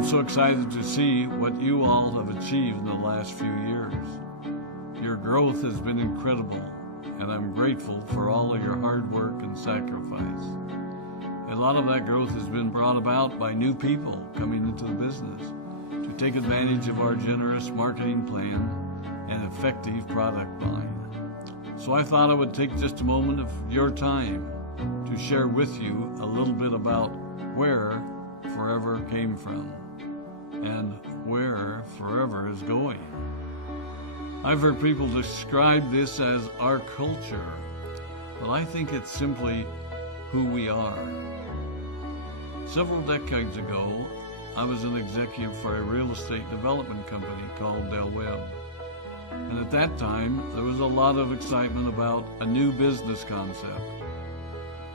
I'm so excited to see what you all have achieved in the last few years. Your growth has been incredible, and I'm grateful for all of your hard work and sacrifice. A lot of that growth has been brought about by new people coming into the business to take advantage of our generous marketing plan and effective product line. So I thought I would take just a moment of your time to share with you a little bit about where forever came from and where forever is going. I've heard people describe this as our culture, but I think it's simply who we are. Several decades ago, I was an executive for a real estate development company called Del Webb. And at that time, there was a lot of excitement about a new business concept.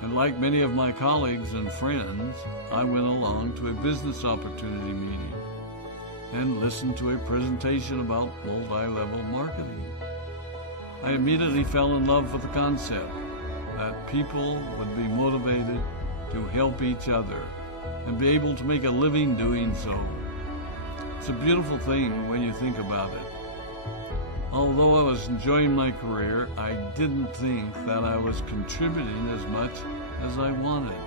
And like many of my colleagues and friends, I went along to a business opportunity meeting and listened to a presentation about multi-level marketing. I immediately fell in love with the concept that people would be motivated to help each other and be able to make a living doing so. It's a beautiful thing when you think about it. Although I was enjoying my career, I didn't think that I was contributing as much as I wanted,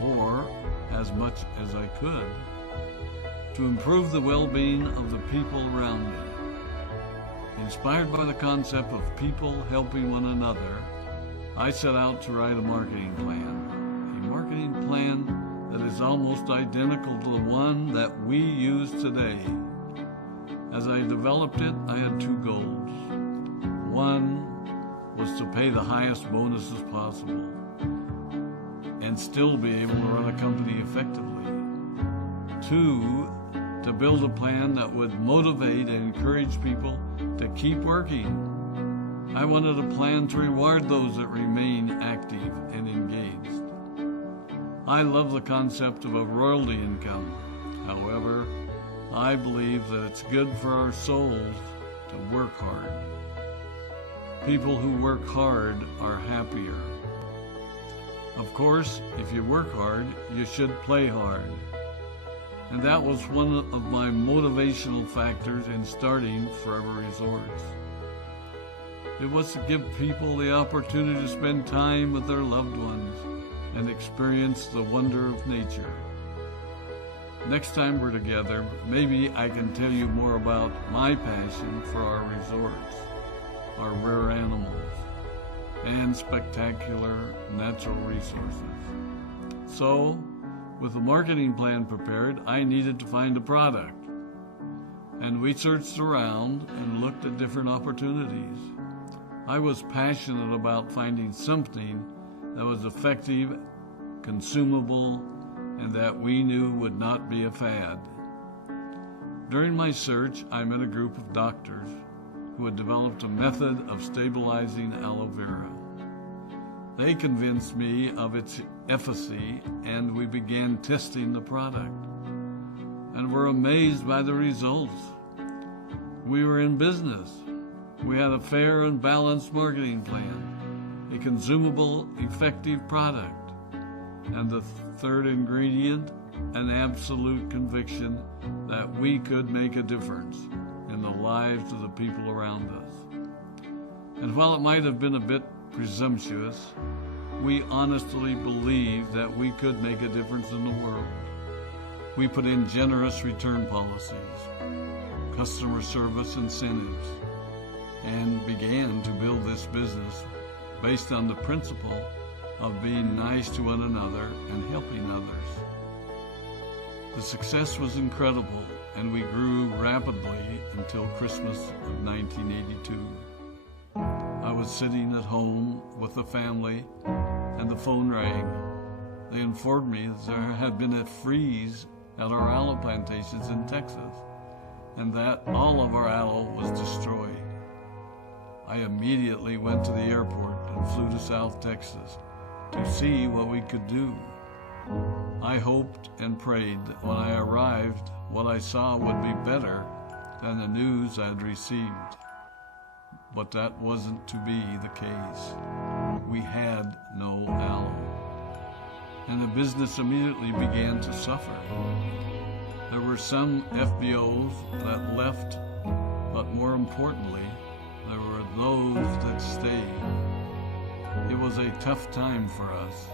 or as much as I could, to improve the well-being of the people around me. Inspired by the concept of people helping one another, I set out to write a marketing plan that is almost identical to the one that we use today. As I developed it, I had two goals. One was to pay the highest bonuses possible and still be able to run a company effectively. Two, to build a plan that would motivate and encourage people to keep working. I wanted a plan to reward those that remain active and engaged. I love the concept of a royalty income. However, I believe that it's good for our souls to work hard. People who work hard are happier. Of course, if you work hard, you should play hard. And that was one of my motivational factors in starting Forever Resorts. It was to give people the opportunity to spend time with their loved ones and experience the wonder of nature. Next time we're together, maybe I can tell you more about my passion for our resorts, our rare animals, and spectacular natural resources. So, with the marketing plan prepared, I needed to find a product. And we searched around and looked at different opportunities. I was passionate about finding something that was effective, consumable, and that we knew would not be a fad. During my search, I met a group of doctors who had developed a method of stabilizing aloe vera. They convinced me of its efficacy, and we began testing the product, and were amazed by the results. We were in business. We had a fair and balanced marketing plan, a consumable, effective product, and the third ingredient, an absolute conviction that we could make a difference in the lives of the people around us. And while it might have been a bit presumptuous, we honestly believed that we could make a difference in the world. We put in generous return policies, customer service incentives, and began to build this business based on the principle of being nice to one another and helping others. The success was incredible, and we grew rapidly until Christmas of 1982. I was sitting at home with the family, and the phone rang. They informed me that there had been a freeze at our aloe plantations in Texas, and that all of our aloe was destroyed. I immediately went to the airport and flew to South Texas to see what we could do. I hoped and prayed that when I arrived, what I saw would be better than the news I'd received. But that wasn't to be the case. We had no aloe, and the business immediately began to suffer. There were some FBOs that left, but more importantly, there were those that stayed. It was a tough time for us.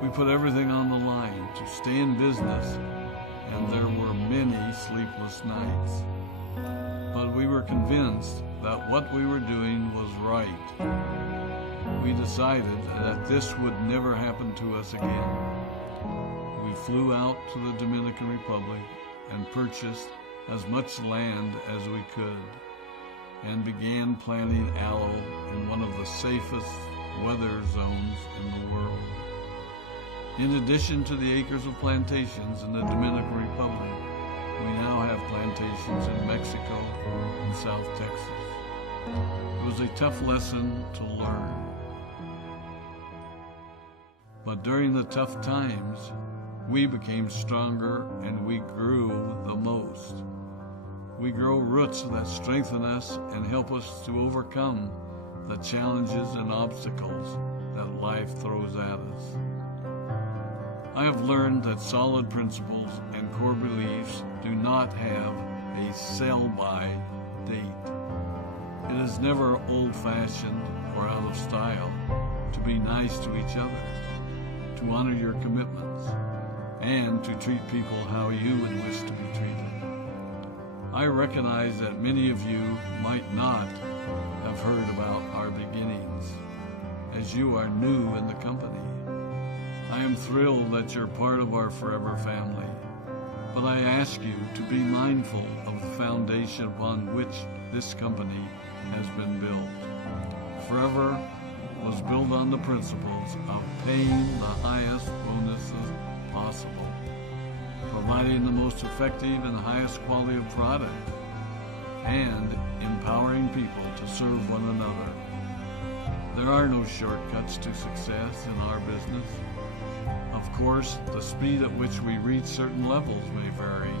We put everything on the line to stay in business, and there were many sleepless nights. But we were convinced that what we were doing was right. We decided that this would never happen to us again. We flew out to the Dominican Republic and purchased as much land as we could, and began planting aloe in one of the safest weather zones in the world. In addition to the acres of plantations in the Dominican Republic, we now have plantations in Mexico and South Texas. It was a tough lesson to learn. But during the tough times, we became stronger and we grew the most. We grow roots that strengthen us and help us to overcome the challenges and obstacles that life throws at us. I have learned that solid principles and core beliefs do not have a sell-by date. It is never old-fashioned or out of style to be nice to each other, to honor your commitments, and to treat people how you would wish to be treated. I recognize that many of you might not have heard about our beginnings, as you are new in the company. I am thrilled that you're part of our forever family, but I ask you to be mindful of the foundation upon which this company has been built. Forever was built on the principles of paying the highest bonuses possible, providing the most effective and highest quality of product, and empowering people to serve one another. There are no shortcuts to success in our business. Of course, the speed at which we reach certain levels may vary,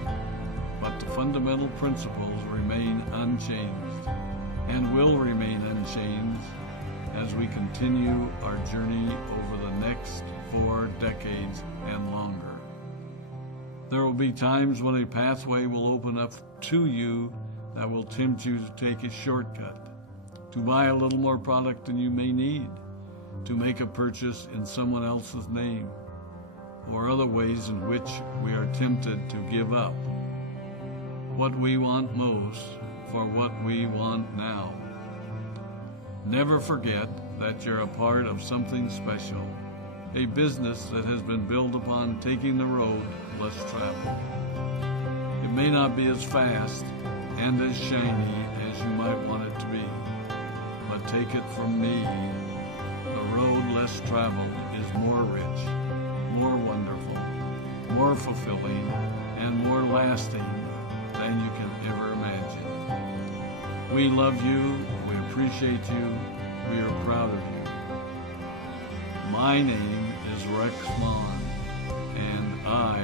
but the fundamental principles remain unchanged and will remain unchanged as we continue our journey over the next 4 decades and longer. There will be times when a pathway will open up to you that will tempt you to take a shortcut, to buy a little more product than you may need, to make a purchase in someone else's name, or other ways in which we are tempted to give up what we want most for what we want now. Never forget that you're a part of something special, a business that has been built upon taking the road less traveled. It may not be as fast and as shiny as you might want it to be, but take it from me, the road less traveled is more rich, more wonderful, more fulfilling, and more lasting than you can ever imagine. We love you, we appreciate you, we are proud of you. My name is Rex Maughan, and I